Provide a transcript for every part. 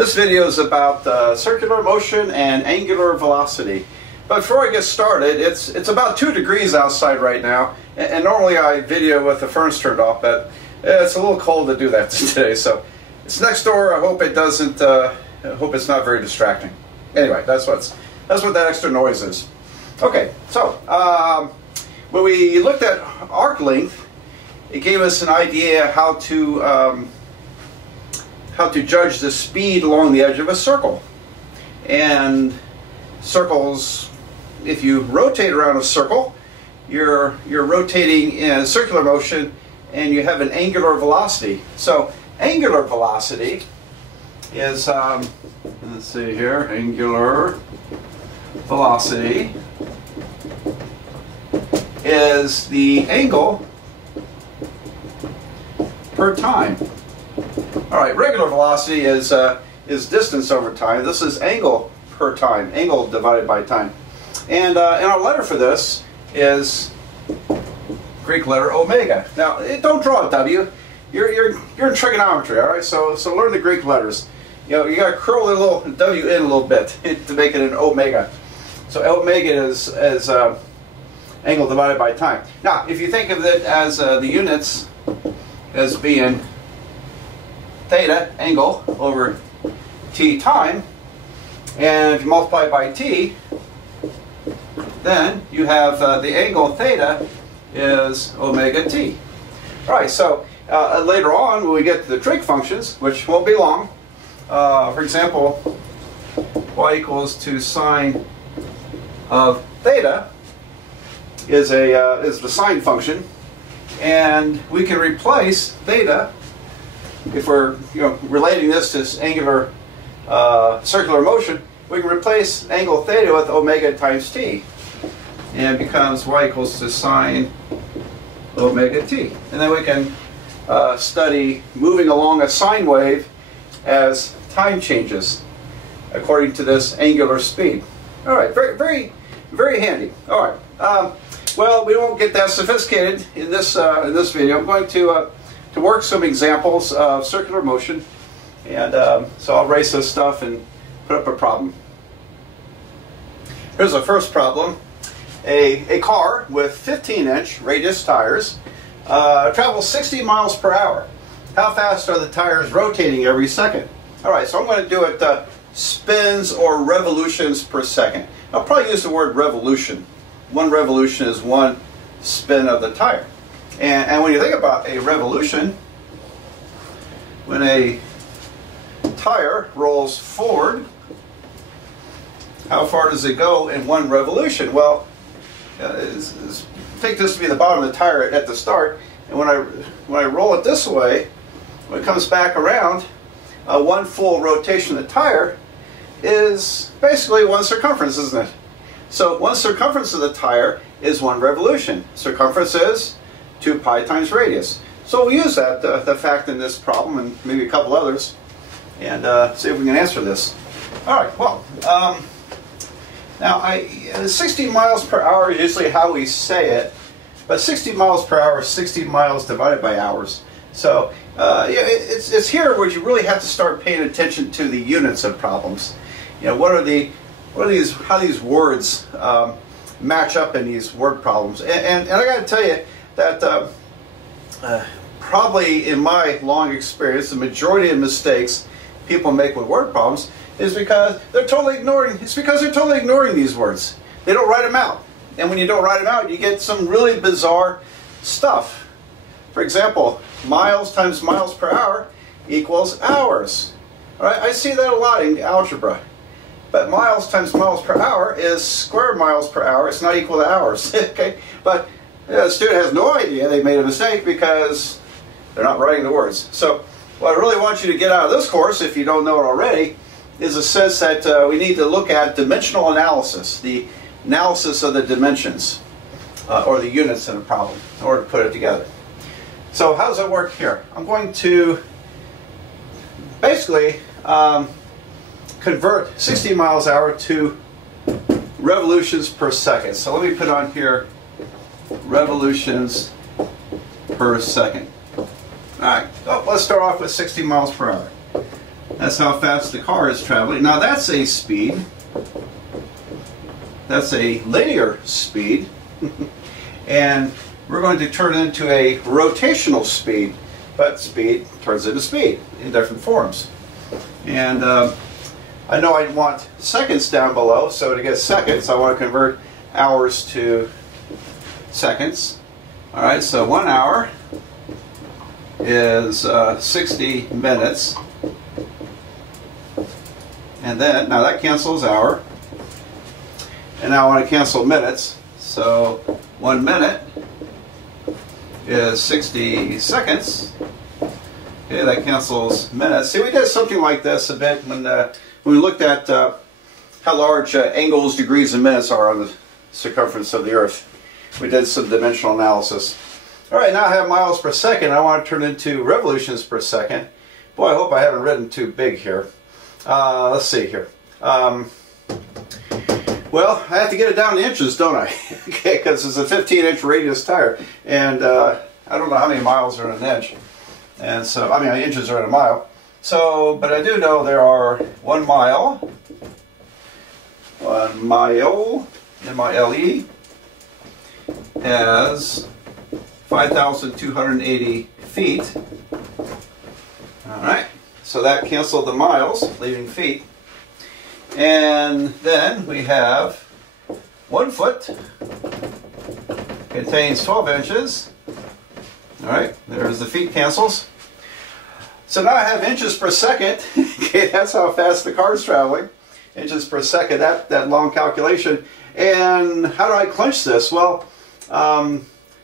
This video is about circular motion and angular velocity. But before I get started, it's about 2 degrees outside right now, and normally I video with the furnace turned off, but it's a little cold to do that today. So it's next door. I hope it doesn't. I hope it's not very distracting. Anyway, that's what that extra noise is. Okay, so when we looked at arc length, it gave us an idea how to judge the speed along the edge of a circle. And circles, if you rotate around a circle, you're rotating in a circular motion, and you have an angular velocity. So angular velocity is let's see here, angular velocity is the angle per time. All right, regular velocity is distance over time. This is angle per time, angle divided by time. And our letter for this is Greek letter omega. Now, don't draw a W. You're in trigonometry, all right? So learn the Greek letters. You know, you got to curl the little W in a little bit to make it an omega. So omega is angle divided by time. Now, if you think of it as the units as being theta, angle, over t, time, and if you multiply by t, then you have the angle theta is omega t. All right, so later on when we get to the trig functions, which won't be long, for example, y equals to sine of theta is the sine function, and we can replace theta, if we're relating this to angular circular motion, we can replace angle theta with omega times t, and it becomes y equals to sine omega t. And then we can study moving along a sine wave as time changes according to this angular speed. All right, very handy. All right. Well, we won't get that sophisticated in this video. I'm going to work some examples of circular motion, and so I'll erase this stuff and put up a problem. Here's the first problem. A car with 15-inch radius tires travels 60 miles per hour. How fast are the tires rotating every second? All right, so I'm going to do it spins or revolutions per second. I'll probably use the word revolution. One revolution is one spin of the tire. And when you think about a revolution, when a tire rolls forward, how far does it go in one revolution? Well, take this to be the bottom of the tire at the start, and when I roll it this way, when it comes back around, one full rotation of the tire is basically one circumference, isn't it? So one circumference of the tire is one revolution. Circumference is 2 pi times radius. So we'll use that, the fact in this problem and maybe a couple others, and see if we can answer this. All right, well, now 60 miles per hour is usually how we say it, but 60 miles per hour is 60 miles divided by hours. So it's here where you really have to start paying attention to the units of problems. How these words match up in these word problems. And I got to tell you that probably in my long experience, the majority of mistakes people make with word problems is because they're totally ignoring. It's because they're totally ignoring these words. They don't write them out. And when you don't write them out, you get some really bizarre stuff. For example, miles times miles per hour equals hours. All right, I see that a lot in algebra. But miles times miles per hour is square miles per hour. It's not equal to hours. Okay, but the student has no idea they made a mistake because they're not writing the words. So what I really want you to get out of this course, if you don't know it already, is a sense that we need to look at dimensional analysis, the analysis of the dimensions or the units in a problem in order to put it together. So how does that work here? I'm going to basically convert 60 miles an hour to revolutions per second. So let me put on here revolutions per second. Alright, well, let's start off with 60 miles per hour. That's how fast the car is traveling. Now that's a speed. That's a linear speed. And we're going to turn it into a rotational speed. But speed turns into speed in different forms. And I know I want seconds down below, so to get seconds, I want to convert hours to seconds. All right, so 1 hour is 60 minutes. And then, now that cancels hour. And now I want to cancel minutes. So 1 minute is 60 seconds. Okay, that cancels minutes. See, we did something like this a bit when we looked at how large angles, degrees, and minutes are on the circumference of the Earth. We did some dimensional analysis. All right, now I have miles per second. I want to turn into revolutions per second. Boy, I hope I haven't written too big here. Let's see here. Well, I have to get it down to inches, don't I? Okay, because it's a 15-inch radius tire, and I don't know how many miles are in an inch. And so, I mean, inches are in a mile. So, but I do know there are 1 mile, M-I-L-E, has 5,280 feet. All right, so that canceled the miles, leaving feet. And then we have 1 foot contains 12 inches. All right, there's the feet cancels. So now I have inches per second. Okay, that's how fast the car is traveling. Inches per second, that long calculation. And how do I clench this? Well, I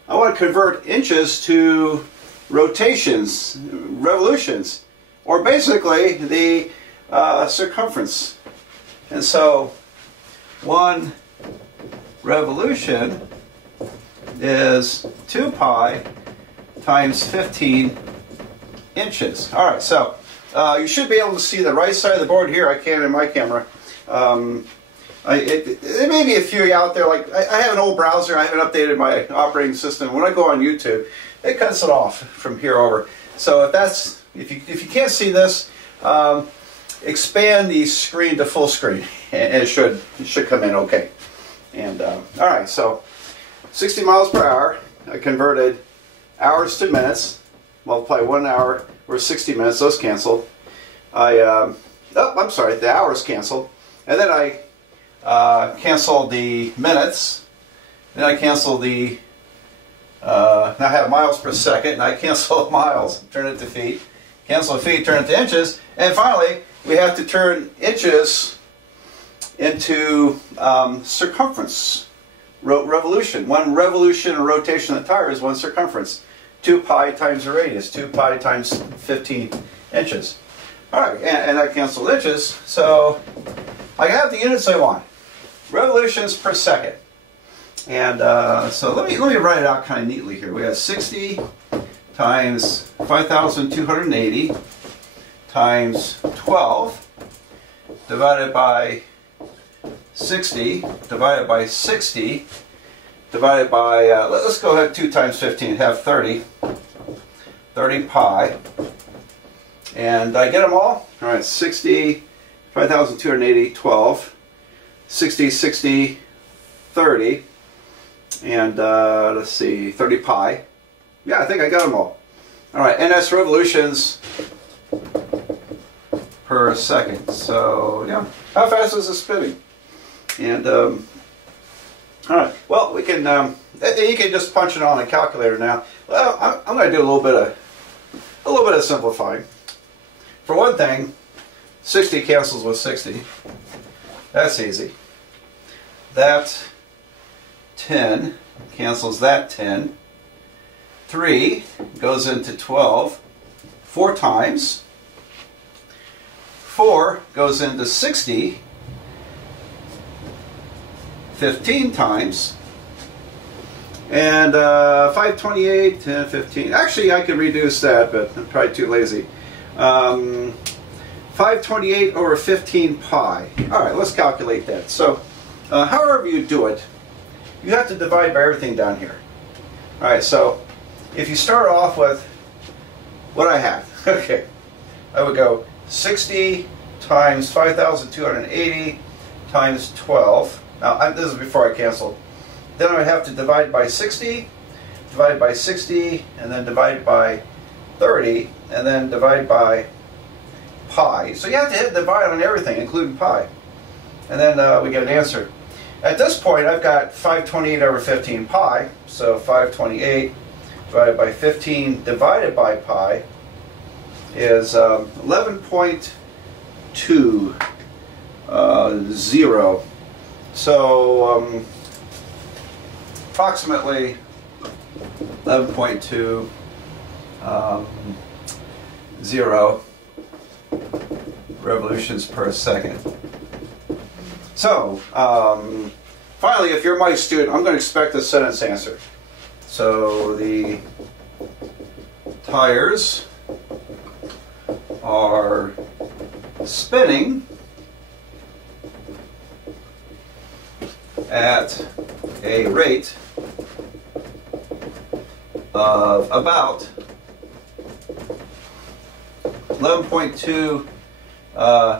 want to convert inches to rotations, revolutions, or basically the circumference. And so 1 revolution is 2 pi times 15 inches. All right, so you should be able to see the right side of the board here. I can in my camera. There may be a few out there. Like I have an old browser. I haven't updated my operating system. When I go on YouTube, it cuts it off from here over. So if you can't see this, expand the screen to full screen, and it should come in okay. And all right, so 60 miles per hour. I converted hours to minutes. Multiply 1 hour or 60 minutes. Those canceled. I'm sorry, the hours canceled, and then I canceled the minutes. Then I canceled the. Now I have miles per second, and I cancel miles. Turn it to feet. Cancel feet. Turn it to inches, and finally we have to turn inches into circumference. Revolution. 1 revolution or rotation of the tire is 1 circumference. 2 pi times the radius. 2 pi times 15 inches. All right, and I canceled inches, so I have the units I want. Revolutions per second. And so let me write it out kind of neatly here. We have 60 times 5,280 times 12 divided by 60 divided by 60 divided by, let's go ahead 2 times 15, have 30 pi. And I get them all? All right, 60, 5,280, 12, 60, 60, 30, and let's see, 30 pi. Yeah, I think I got them all. All right, and that's revolutions per second. So, yeah, how fast is it spinning? And, all right, well, we can, you can just punch it on a calculator now. Well, I'm going to do a little bit of simplifying. For one thing, 60 cancels with 60. That's easy. That 10 cancels that 10. 3 goes into 12 4 times. 4 goes into 60 15 times. And 528, 10, 15. Actually, I could reduce that, but I'm probably too lazy. 528 over 15 pi. All right, let's calculate that. So, however you do it, you have to divide by everything down here. All right, so if you start off with what I have, okay, I would go 60 times 5,280 times 12. Now, this is before I canceled. Then I would have to divide by 60, divide by 60, and then divide by 30, and then divide by pi. So you have to hit divide on everything, including pi. And then we get an answer. At this point, I've got 528 over 15 pi. So 528 divided by 15 divided by pi is 11.20. So approximately 11.20 revolutions per second. So finally, if you're my student, I'm going to expect a sentence answer. So the tires are spinning at a rate of about 11.2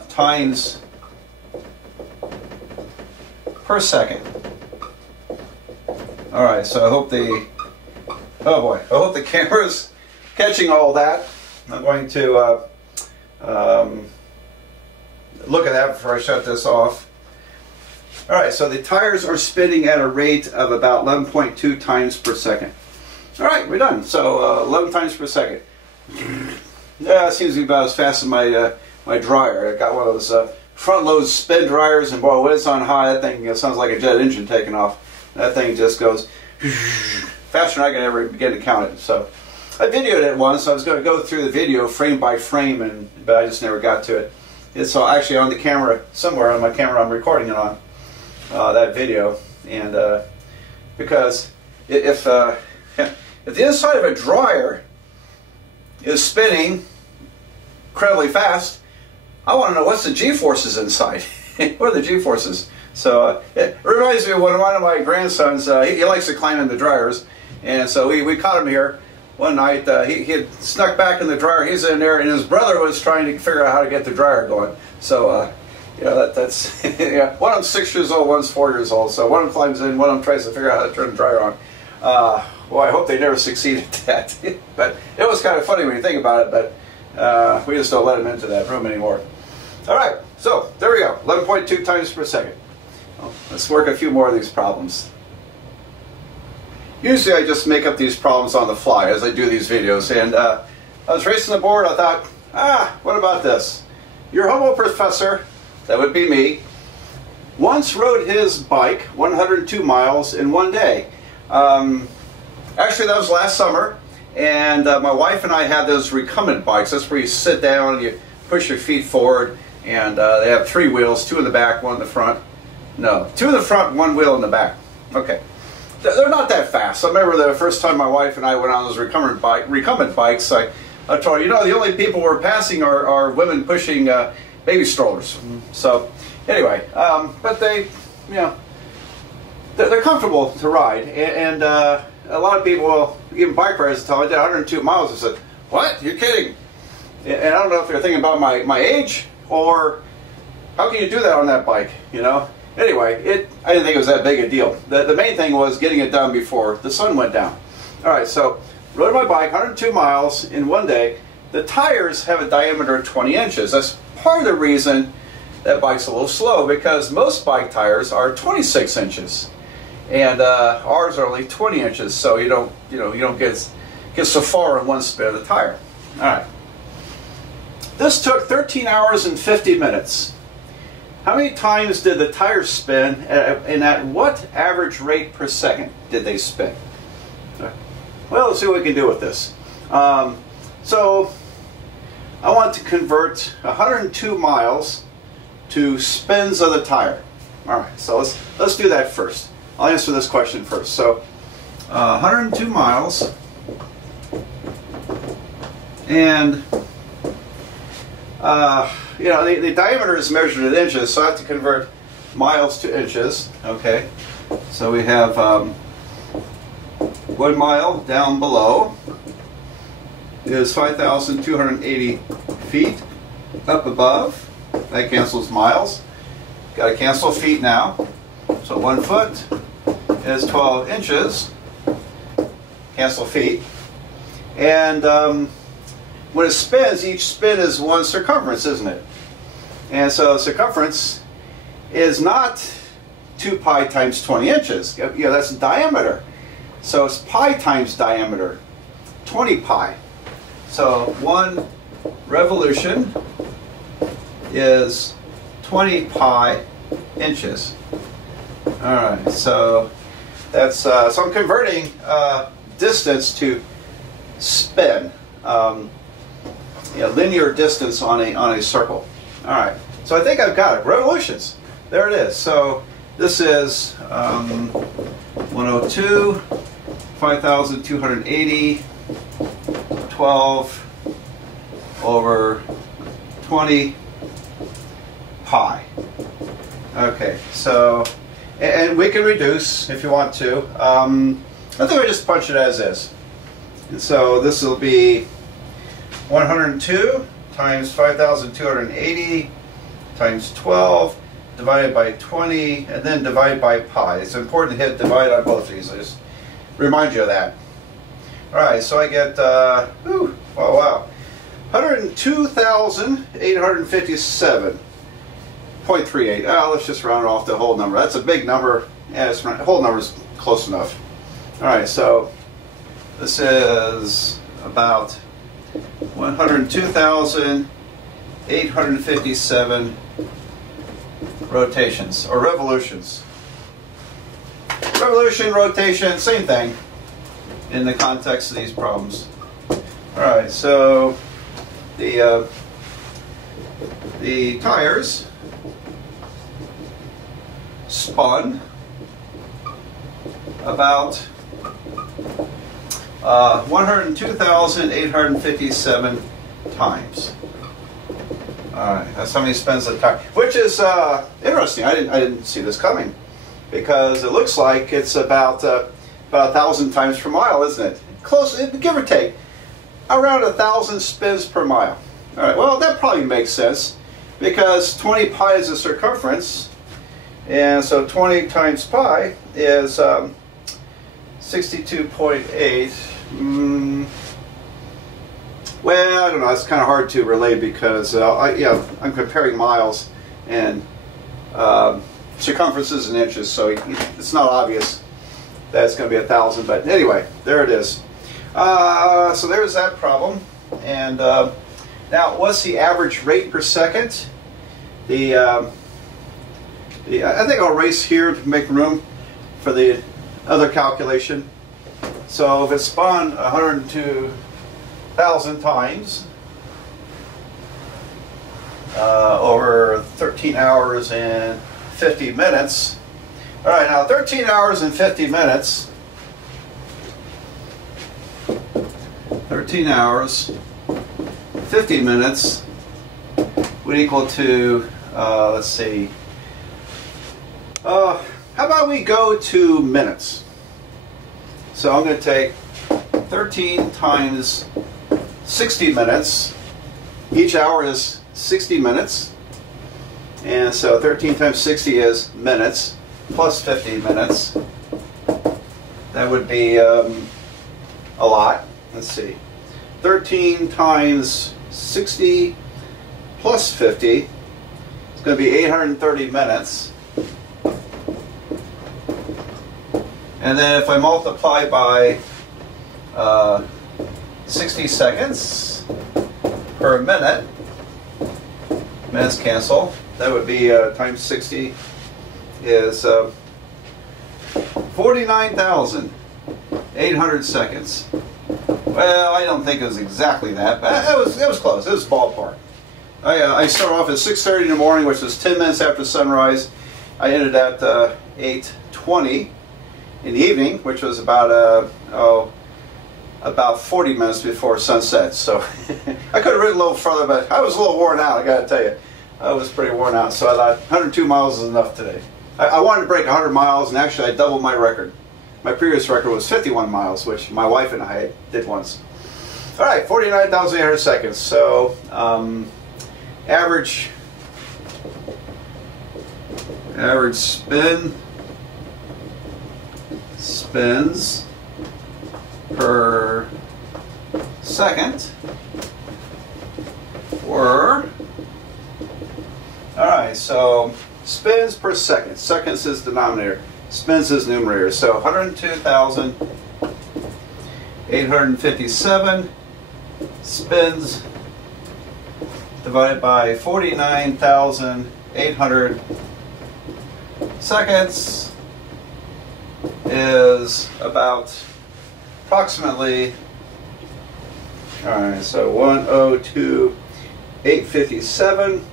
times per second. All right, so I hope the camera's catching all that. I'm going to look at that before I shut this off. All right, so the tires are spinning at a rate of about 11.2 times per second. All right, we're done. So 11 times per second. Yeah, it seems to be about as fast as my my dryer. I got one of those front-load spin dryers, and boy, when it's on high, that thing sounds like a jet engine taking off. That thing just goes faster than I can ever begin to count it. So I videoed it once. I was going to go through the video frame by frame, but I just never got to it. It's actually on the camera somewhere on my camera I'm recording it on, that video. And because if the inside of a dryer is spinning incredibly fast, I want to know what's the G-forces inside. What are the G-forces? So it reminds me of one of my grandsons. He likes to climb in the dryers, and so we caught him here one night. He had snuck back in the dryer. He's in there, and his brother was trying to figure out how to get the dryer going. So that's yeah. One of them's 6 years old, one's 4 years old. So one of them climbs in, one of them tries to figure out how to turn the dryer on. Well, I hope they never succeed at that. But it was kind of funny when you think about it. But we just don't let them into that room anymore. All right, so there we go, 11.2 times per second. Well, let's work a few more of these problems. Usually I just make up these problems on the fly as I do these videos. And I was racing the board, I thought, what about this? Your homo professor, that would be me, once rode his bike 102 miles in one day. Actually, that was last summer. And my wife and I had those recumbent bikes. That's where you sit down and you push your feet forward. And they have 3 wheels, 2 in the back, 1 in the front. No, 2 in the front, 1 wheel in the back. Okay. They're not that fast. I remember the first time my wife and I went on those recumbent bikes, I told her, you know, the only people we're passing are women pushing baby strollers. So, anyway, but they, you know, they're comfortable to ride. And a lot of people, even bike riders, tell me I did 102 miles. I said, what? You're kidding. And I don't know if they're thinking about my age, or how can you do that on that bike, you know? Anyway, I didn't think it was that big a deal. The main thing was getting it done before the sun went down. All right, so rode my bike 102 miles in one day. The tires have a diameter of 20 inches. That's part of the reason that bike's a little slow, because most bike tires are 26 inches. And ours are only 20 inches, so you don't get so far in one spin of the tire. All right. This took 13 hours and 50 minutes. How many times did the tires spin, and at what average rate per second did they spin? Well, let's see what we can do with this. So I want to convert 102 miles to spins of the tire. All right, so let's do that first. I'll answer this question first. So 102 miles, and you know, the diameter is measured in inches, so I have to convert miles to inches. Okay, so we have 1 mile down below is 5,280 feet. up above. That cancels miles. Got to cancel feet now. So 1 foot is 12 inches. Cancel feet. And when it spins, each spin is one circumference, isn't it? And so circumference is not 2 pi times 20 inches. You know, that's diameter. So it's pi times diameter, 20 pi. So 1 revolution is 20 pi inches. All right, so that's so I'm converting distance to spin, linear distance on a circle. All right, so I think I've got it. Revolutions. There it is. So this is 102, 5,280, 12 over 20 pi. Okay, so, and we can reduce if you want to. I think we just punch it as is. And so this will be 102 times 5,280 times 12 divided by 20, and then divide by pi. It's important to hit divide on both of these. I just remind you of that. All right, so I get, oh wow, 102,857.38. Let's just round it off to a whole number. That's a big number. Yeah, the whole number is close enough. All right, so this is about 102,857 rotations or revolutions. Revolution, rotation, same thing in the context of these problems. All right, so the tires spun about 102,857 times. All right, that's how many spins the tire, which is interesting. I didn't see this coming, because it looks like it's about 1,000 times per mile, isn't it? Close, give or take, around 1,000 spins per mile. All right, well, that probably makes sense, because 20 pi is the circumference, and so 20 times pi is 62.8. Well, I don't know. It's kind of hard to relate, because I'm comparing miles and circumferences in inches, so it's not obvious that it's going to be 1,000. But anyway, there it is. So there's that problem. And now, what's the average rate per second? I think I'll erase here to make room for the other calculation. So if it's spun 102,000 times over 13 hours and 50 minutes. All right, now 13 hours and 50 minutes. 13 hours, 50 minutes would equal to, let's see, how about we go to minutes? So I'm going to take 13 times 60 minutes. Each hour is 60 minutes. And so 13 times 60 is minutes, plus 50 minutes. That would be a lot. Let's see. 13 times 60 plus 50 is going to be 830 minutes. And then if I multiply by 60 seconds per minute, minutes cancel, that would be times 60 is 49,800 seconds. Well, I don't think it was exactly that, but it was close. It was ballpark. I started off at 6:30 in the morning, which was 10 minutes after sunrise. I ended at 8:20 in the evening, which was about 40 minutes before sunset. So I could have ridden a little further, but I was a little worn out, I got to tell you. I was pretty worn out, so I thought 102 miles is enough today. I wanted to break 100 miles, and actually I doubled my record. My previous record was 51 miles, which my wife and I did once. All right, 49,800 seconds. So average spins per second were, alright, so spins per second. Seconds is denominator, spins is numerator. So 102,857 spins divided by 49,800 seconds is about approximately, alright, so 102,857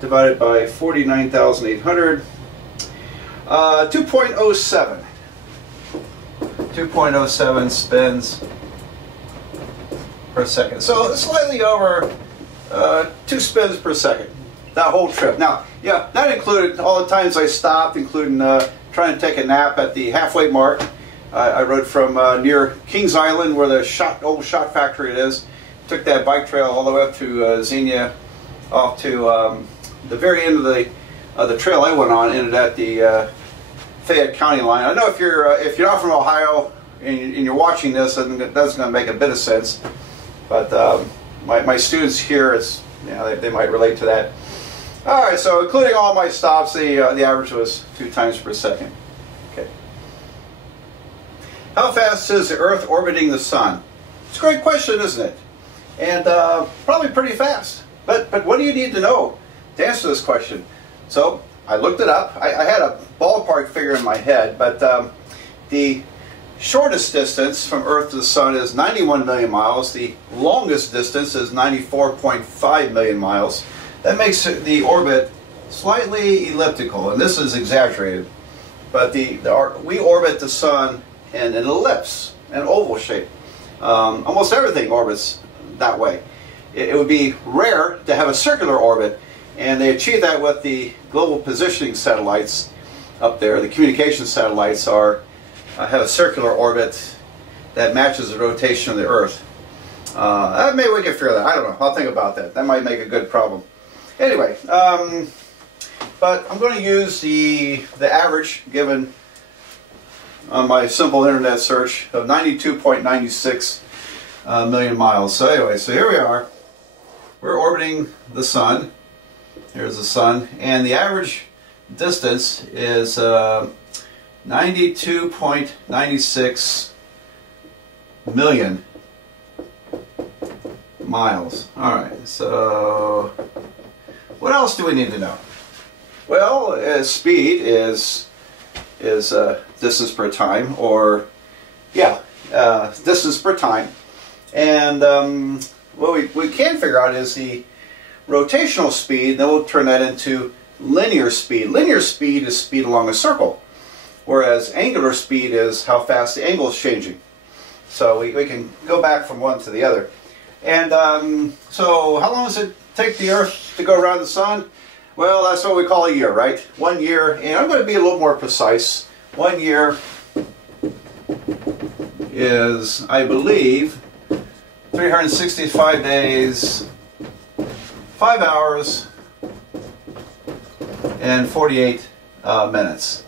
divided by 49,800, 2.07. 2.07 spins per second. So slightly over 2 spins per second, that whole trip. Now, yeah, that included all the times I stopped, including trying to take a nap at the halfway mark. I rode from near Kings Island, where the old shot factory it is. Took that bike trail all the way up to Xenia, off to the very end of the trail I went on, ended at the Fayette County line. I know if you're not from Ohio and you're watching this, that's going to make a bit of sense. But my students here, it's, you know, they might relate to that. All right, so including all my stops, the average was 2 times per second. Okay. How fast is the Earth orbiting the Sun? It's a great question, isn't it? And probably pretty fast. But what do you need to know to answer this question? So I looked it up. I had a ballpark figure in my head, but the shortest distance from Earth to the Sun is 91 million miles. The longest distance is 94.5 million miles. That makes the orbit slightly elliptical, and this is exaggerated. But we orbit the Sun in an ellipse, an oval shape. Almost everything orbits that way. It would be rare to have a circular orbit, and they achieve that with the global positioning satellites up there. The communication satellites have a circular orbit that matches the rotation of the Earth. Maybe we can figure that. I don't know. I'll think about that. That might make a good problem. Anyway, but I'm going to use the average given on my simple internet search of 92.96 million miles. So anyway, so here we are. We're orbiting the Sun. Here's the Sun, and the average distance is 92.96 million miles. All right, so what else do we need to know? Well, speed is distance per time, or distance per time, and what we can figure out is the rotational speed. Then we'll turn that into linear speed. Linear speed is speed along a circle, whereas angular speed is how fast the angle is changing. So we can go back from one to the other. And so how long does it take the Earth to go around the Sun? Well, that's what we call a year, right? 1 year, and I'm going to be a little more precise. 1 year is, I believe, 365 days, 5 hours, and 48 minutes.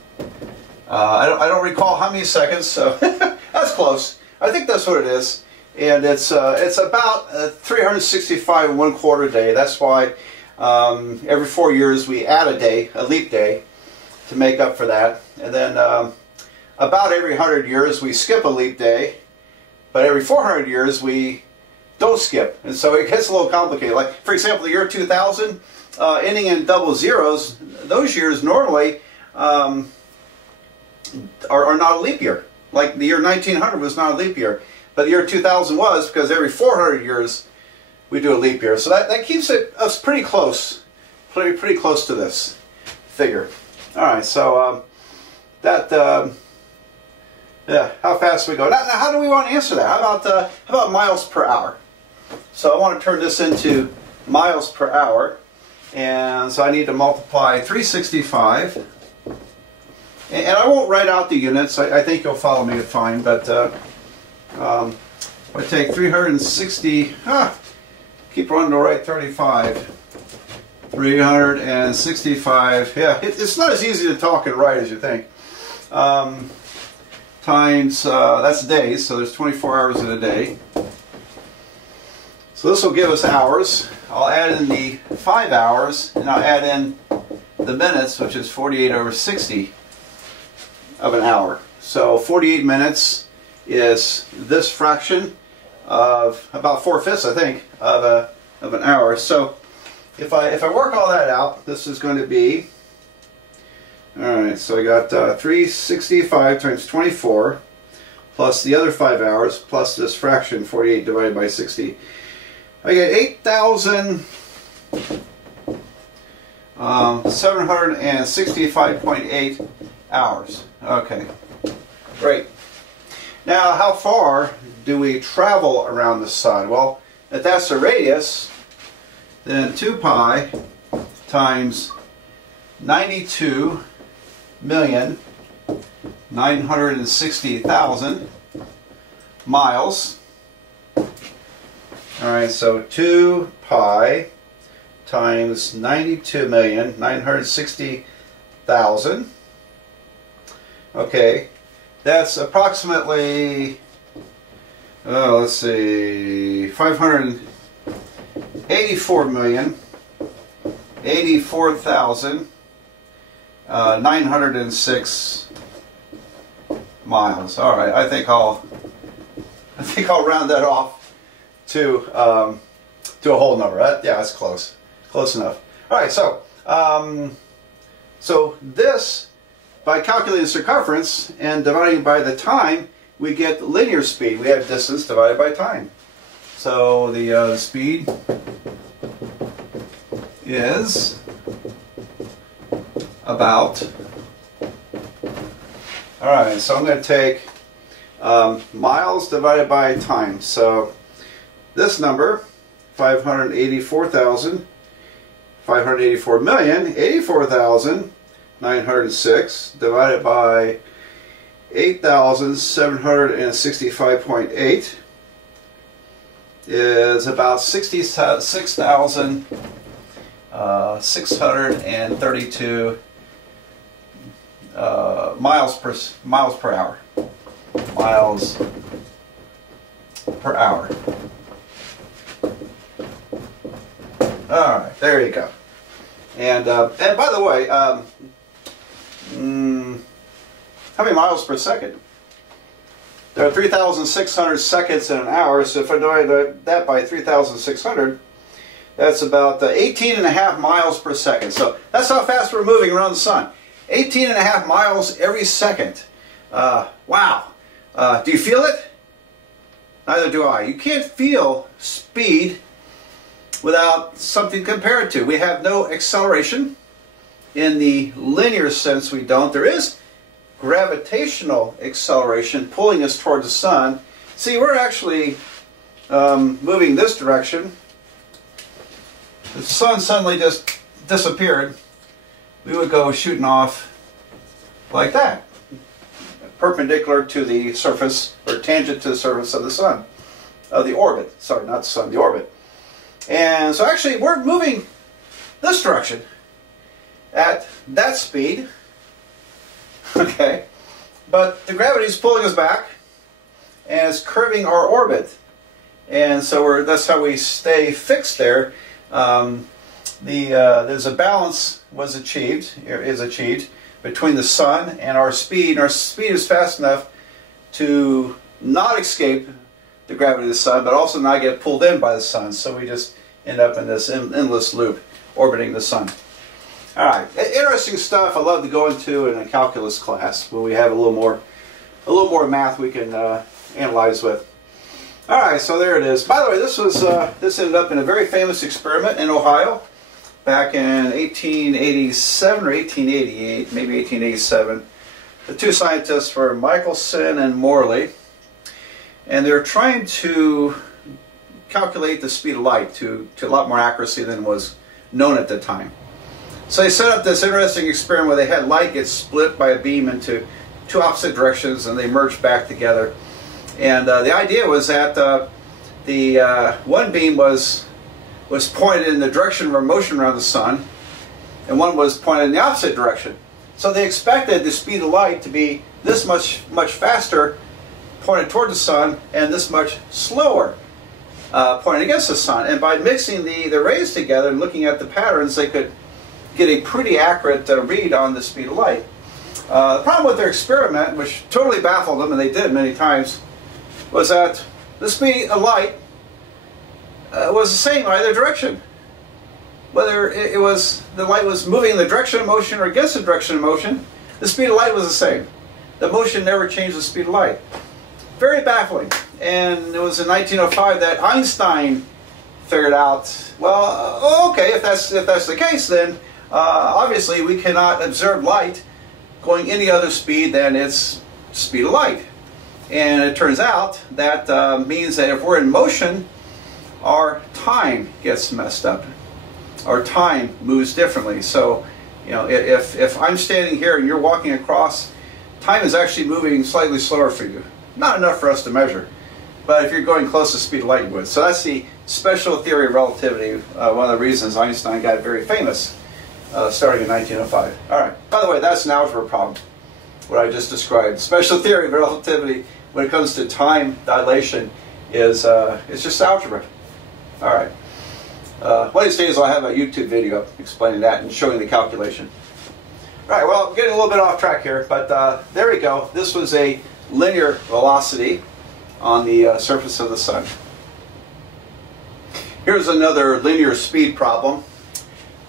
I don't recall how many seconds, so that's close. I think that's what it is. And it's about 365 and 1/4 day. That's why every 4 years we add a day, a leap day, to make up for that. And then about every 100 years we skip a leap day, but every 400 years we don't skip. And so it gets a little complicated. Like, for example, the year 2000, ending in double zeros, those years normally are not a leap year. Like the year 1900 was not a leap year, but the year 2000 was, because every 400 years we do a leap year. So that keeps us pretty close, pretty close to this figure. All right, so yeah, how fast we go. Now, how do we want to answer that? How about miles per hour? So I want to turn this into miles per hour, and so I need to multiply 365. And I won't write out the units. I think you'll follow me fine. But I take 360. Keep running to right 35. 365, yeah, it's not as easy to talk and write as you think. Times, that's days, so there's 24 hours in a day. So this will give us hours. I'll add in the 5 hours, and I'll add in the minutes, which is 48 over 60 of an hour. So 48 minutes is this fraction of about 4/5, I think, of an hour. So if I work all that out, this is going to be, all right, so I got 365 times 24 plus the other 5 hours plus this fraction, 48 divided by 60. I get 8,765.8 hours. Okay, great. Now, how far do we travel around the sun? Well, if that's the radius, then 2 pi times 92,960,000 miles. All right, so 2 pi times 92,960,000. Okay, that's approximately, let's see, 584,084,906 miles. All right, I think I'll round that off to a whole number. Yeah, that's close enough. All right, so so this, by calculating the circumference and dividing by the time, we get linear speed. We have distance divided by time. So the speed is about, all right, so I'm going to take miles divided by time. So this number, 584,906 divided by 8,765.8 is about 66,632 miles per hour. Miles per hour. All right, there you go. And by the way, how many miles per second? There are 3,600 seconds in an hour, so if I divide that by 3,600, that's about 18.5 miles per second. So that's how fast we're moving around the sun. 18.5 miles every second. Wow. Do you feel it? Neither do I. You can't feel speed without something compared to. We have no acceleration. In the linear sense, we don't. There is gravitational acceleration pulling us towards the sun. See, we're actually moving this direction. If the sun suddenly just disappeared, we would go shooting off like that, perpendicular to the surface, or tangent to the surface of the sun, of the orbit. Sorry, not the sun, the orbit. And so actually we're moving this direction at that speed, okay, but the gravity is pulling us back and it's curving our orbit, and so that's how we stay fixed there. There's a balance is achieved between the sun and our speed. And our speed is fast enough to not escape the gravity of the sun, but also not get pulled in by the sun. So we just end up in this endless loop orbiting the sun. All right, interesting stuff. I love to go into in a calculus class where we have a little more math we can analyze with. All right, so there it is. By the way, this ended up in a very famous experiment in Ohio back in 1887 or 1888, maybe 1887. The two scientists were Michelson and Morley, and they were trying to calculate the speed of light to a lot more accuracy than was known at the time. So they set up this interesting experiment where they had light get split by a beam into two opposite directions, and they merged back together. And the idea was that the one beam was was pointed in the direction of our motion around the sun, and one was pointed in the opposite direction. So they expected the speed of light to be this much faster pointed toward the sun, and this much slower pointing against the sun. And by mixing the rays together and looking at the patterns, they could get a pretty accurate read on the speed of light. The problem with their experiment, which totally baffled them, and they did many times, was that the speed of light was the same either direction. Whether the light was moving in the direction of motion or against the direction of motion, the speed of light was the same. The motion never changed the speed of light. Very baffling. And it was in 1905 that Einstein figured out, well, okay, if that's the case, then obviously we cannot observe light going any other speed than its speed of light. And it turns out that means that if we're in motion, our time gets messed up. Our time moves differently. So, you know, if I'm standing here and you're walking across, time is actually moving slightly slower for you. Not enough for us to measure. But if you're going close to the speed of light, you would. So that's the special theory of relativity. One of the reasons Einstein got very famous starting in 1905. All right. By the way, that's an algebra problem, what I just described. Special theory of relativity when it comes to time dilation is it's just algebra. All right. One of these days I'll have a YouTube video explaining that and showing the calculation. All right, well, getting a little bit off track here, but there we go. This was a linear velocity on the surface of the sun. Here's another linear speed problem.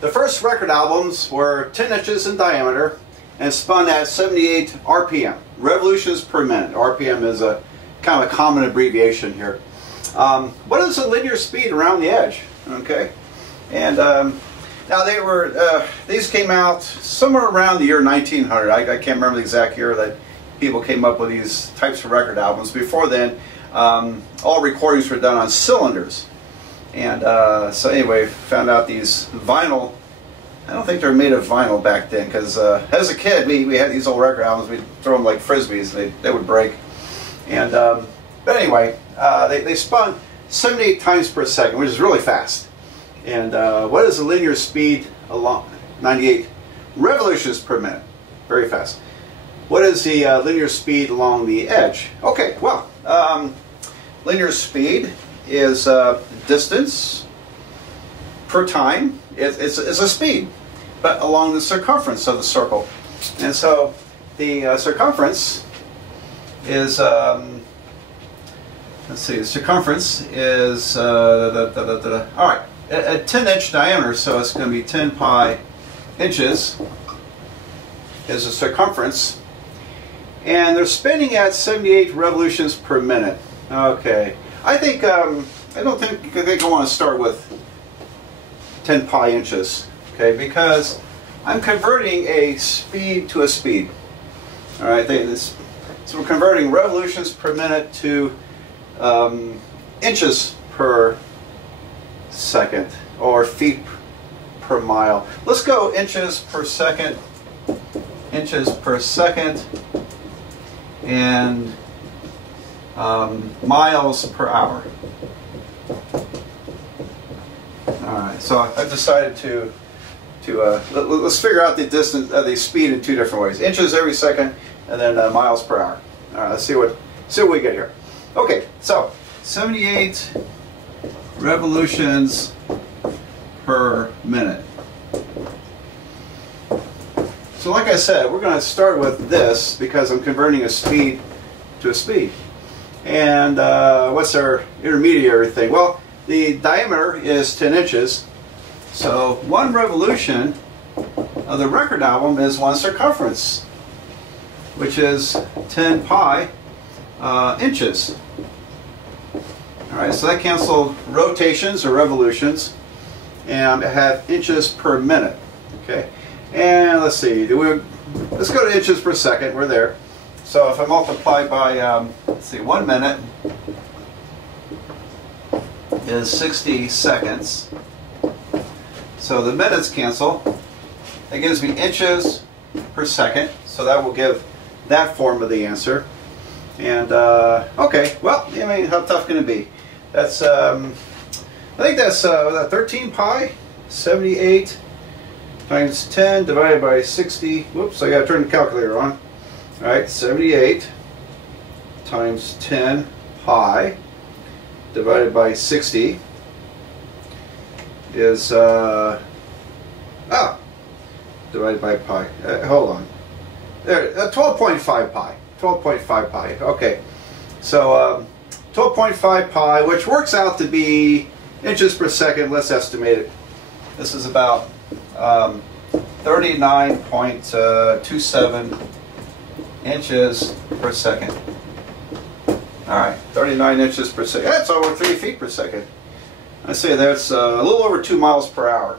The first record albums were 10 inches in diameter and spun at 78 RPM, revolutions per minute. RPM is a kind of a common abbreviation here. What is the linear speed around the edge? Okay, and now these came out somewhere around the year 1900. I can't remember the exact year that people came up with these types of record albums. Before then, all recordings were done on cylinders. And so anyway, found out these vinyl, I don't think they were made of vinyl back then, because as a kid we had these old record albums, we'd throw them like frisbees, and they would break. And but anyway, they spun 78 times per second, which is really fast. And what is the linear speed along 98 revolutions per minute? Very fast. What is the linear speed along the edge? Okay, well, linear speed is distance per time. It's a speed, but along the circumference of the circle. And so the circumference is, let's see, the circumference is, all right, a 10-inch diameter, so it's going to be 10 pi inches is the circumference. And they're spinning at 78 revolutions per minute. Okay, I think I don't think I want to start with 10 pi inches. Okay, because I'm converting a speed to a speed. All right, so we're converting revolutions per minute to inches per second, or feet per mile. Let's go inches per second, and miles per hour. Alright, so I've decided to let's figure out the distance, the speed in two different ways. Inches every second, and then miles per hour. Alright, let's see what we get here. Okay, so 78 revolutions per minute. So like I said, we're going to start with this because I'm converting a speed to a speed. And what's our intermediary thing? Well, the diameter is 10 inches. So one revolution of the record album is one circumference, which is 10 pi inches. Alright, so that cancels rotations or revolutions, and I have inches per minute. Okay, and let's see, let's go to inches per second. We're there. So if I multiply by, let's see, 1 minute is 60 seconds. So the minutes cancel. That gives me inches per second. So that will give that form of the answer. And okay, well, I mean, how tough can it be? That's I think that's was that 13 pi? 78 times 10 divided by 60. Whoops, I got to turn the calculator on. All right, 78 times 10 pi divided by 60 is divided by pi. Hold on. There, 12.5 pi. 12.5 pi. Okay. So 12.5 pi, which works out to be inches per second. Let's estimate it. This is about 39.27 inches per second. All right, 39 inches per second. That's over 3 feet per second. I say that's a little over 2 miles per hour.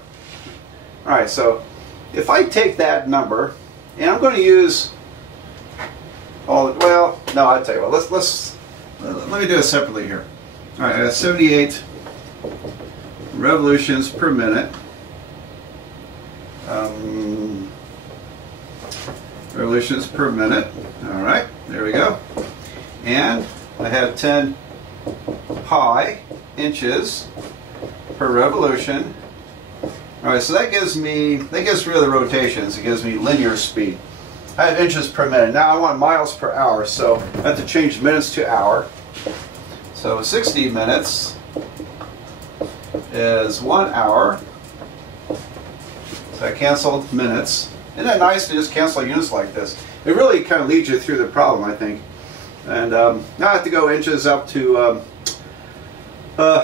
All right, so if I take that number, and I'm going to use all, well, no, I'll tell you what, let me do it separately here. All right, I got 78 revolutions per minute. Revolutions per minute. All right, there we go. And I have 10 pi inches per revolution. All right, so that gives me rid of the rotations. It gives me linear speed. I have inches per minute. Now I want miles per hour, so I have to change minutes to hour. So 60 minutes is 1 hour. So I canceled minutes. Isn't that nice to just cancel units like this? It really kind of leads you through the problem, I think. And now I have to go inches up to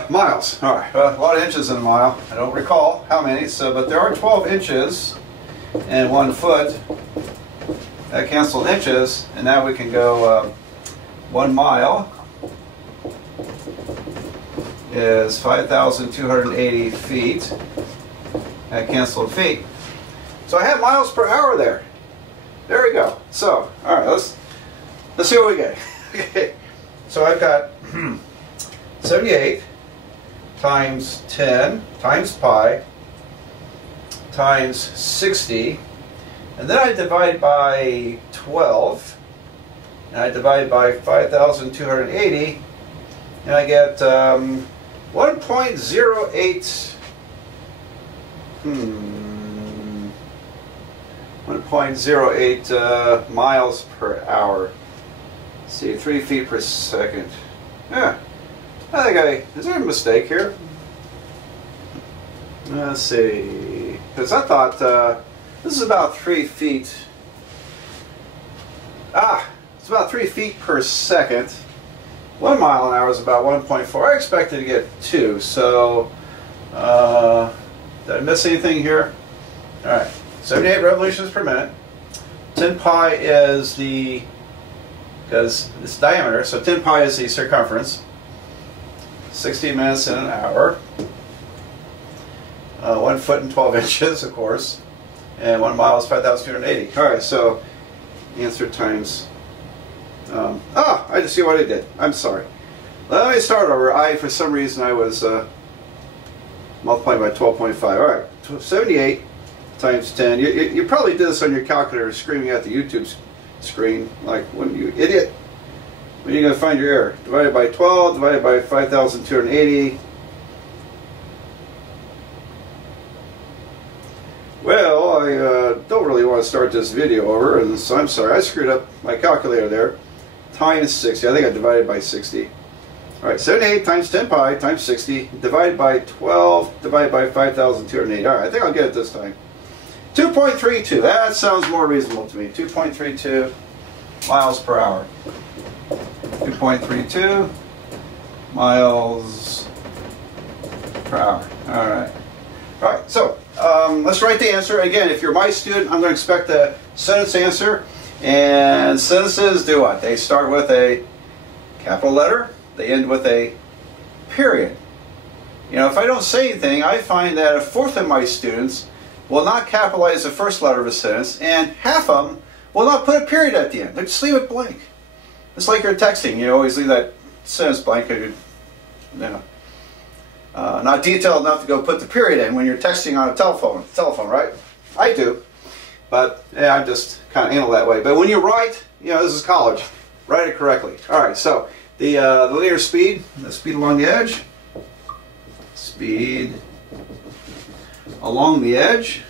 miles. All right, a lot of inches in a mile. I don't recall how many, but there are 12 inches and 1 foot. That canceled inches, and now we can go 1 mile is 5,280 feet. That canceled feet. So I have miles per hour there. There we go. So, all right, let's see what we get. Okay. So I've got 78 times 10 times pi times 60, and then I divide by 12, and I divide by 5,280, and I get 1.08 1.08 miles per hour. Let's see, 3 feet per second. Yeah, I think is there a mistake here? Let's see, because I thought this is about 3 feet. It's about 3 feet per second. 1 mile an hour is about 1.4. I expected to get 2, so did I miss anything here? All right, 78 revolutions per minute. 10 pi is because it's diameter, so 10 pi is the circumference. 60 minutes in an hour. 1 foot and 12 inches, of course. And 1 mile is 5,280. All right, so answer times. I just see what I did. I'm sorry. Let me start over. For some reason, I was multiplying by 12.5. All right, 78 times 10. You probably did this on your calculator, screaming at the YouTube screen, like, when you idiot. When are you going to find your error? Divided by 12, divided by 5,280. Well, I don't really want to start this video over, and so I'm sorry, I screwed up my calculator there. Times 60. I think I divided by 60. All right, 78 times 10 pi times 60 divided by 12 divided by 5,280. All right, I think I'll get it this time. 2.32. That sounds more reasonable to me. 2.32 miles per hour. 2.32 miles per hour. All right. All right, so let's write the answer. Again, if you're my student, I'm going to expect a sentence answer. And sentences do what? They start with a capital letter. They end with a period. You know, if I don't say anything, I find that 1/4 of my students will not capitalize the first letter of a sentence, and half of them will not put a period at the end. They just leave it blank. It's like you're texting. You always leave that sentence blank. Not detailed enough to go put the period in when you're texting on a telephone, right? I do. But yeah, I'm just kind of anal that way. But when you write, you know, this is college. Write it correctly. All right, so the linear speed, the speed along the edge. speed along the edge